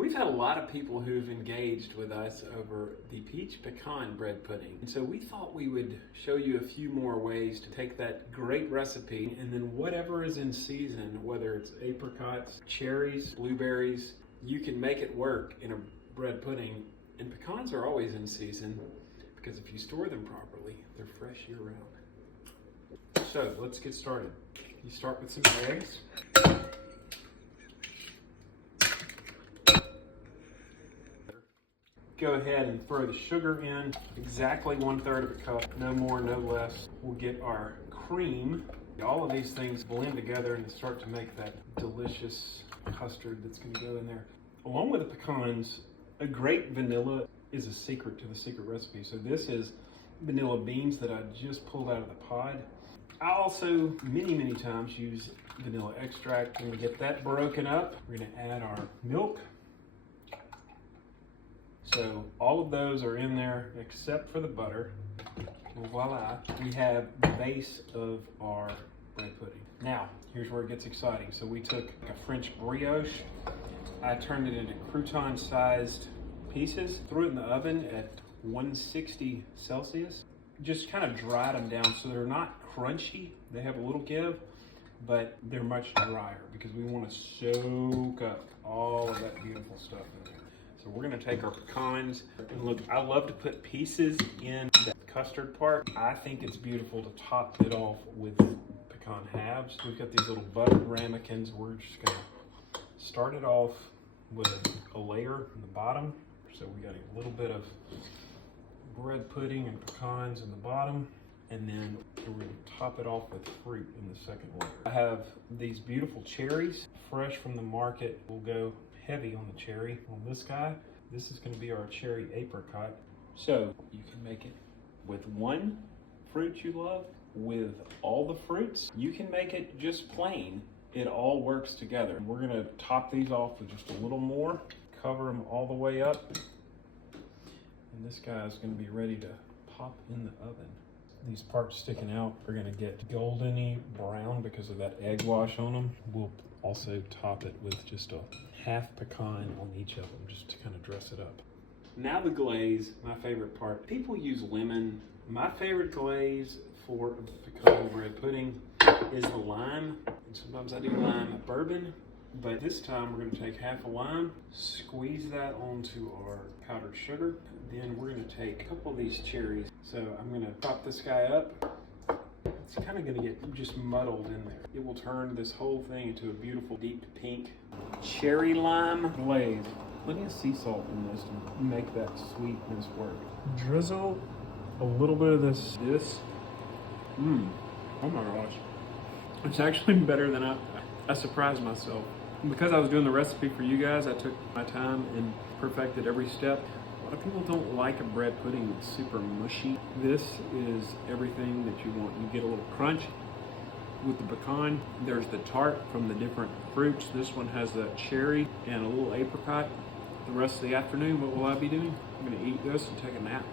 We've had a lot of people who've engaged with us over the peach pecan bread pudding. And so we thought we would show you a few more ways to take that great recipe and then whatever is in season, whether it's apricots, cherries, blueberries, you can make it work in a bread pudding. And pecans are always in season because if you store them properly, they're fresh year round. So let's get started. You start with some eggs. Go ahead and throw the sugar in, exactly 1/3 of a cup, no more, no less. We'll get our cream. All of these things blend together and start to make that delicious custard that's gonna go in there. Along with the pecans, a great vanilla is a secret to the secret recipe. So this is vanilla beans that I just pulled out of the pod. I also many times use vanilla extract. We're gonna get that broken up. We're gonna add our milk. So all of those are in there except for the butter. And voila, we have the base of our bread pudding. Now, here's where it gets exciting. So we took a French brioche. I turned it into crouton-sized pieces, threw it in the oven at 160 Celsius. Just kind of dried them down so they're not crunchy. They have a little give, but they're much drier because we want to soak up all of that beautiful stuff in there. So we're gonna take our pecans, and look, I love to put pieces in the custard part. I think it's beautiful to top it off with pecan halves. We've got these little buttered ramekins. We're just gonna start it off with a layer in the bottom. So we got a little bit of bread pudding and pecans in the bottom, and then we're gonna top it off with fruit in the second layer. I have these beautiful cherries, fresh from the market. We'll go heavy on the cherry on this guy. This is going to be our cherry apricot. So you can make it with one fruit you love, with all the fruits. You can make it just plain. It all works together. We're going to top these off with just a little more, cover them all the way up. And this guy is going to be ready to pop in the oven. These parts sticking out are going to get goldeny brown because of that egg wash on them. We'll also top it with just a half pecan on each of them just to kind of dress it up. Now the glaze, my favorite part. People use lemon. My favorite glaze for pecan bread pudding is the lime. And sometimes I do lime bourbon, but this time we're going to take half a lime, squeeze that onto our powdered sugar. Then we're going to take a couple of these cherries. So I'm going to chop this guy up. It's kind of going to get just muddled in there. It will turn this whole thing into a beautiful deep pink cherry lime glaze. Plenty of sea salt in this to make that sweetness work. Drizzle a little bit of this. Oh my gosh. It's actually better than I surprised myself. Because I was doing the recipe for you guys, I took my time and perfected every step. A lot of people don't like a bread pudding that's super mushy. This is everything that you want. You get a little crunch with the pecan. There's the tart from the different fruits. This one has that cherry and a little apricot. The rest of the afternoon, what will I be doing? I'm gonna eat this and take a nap.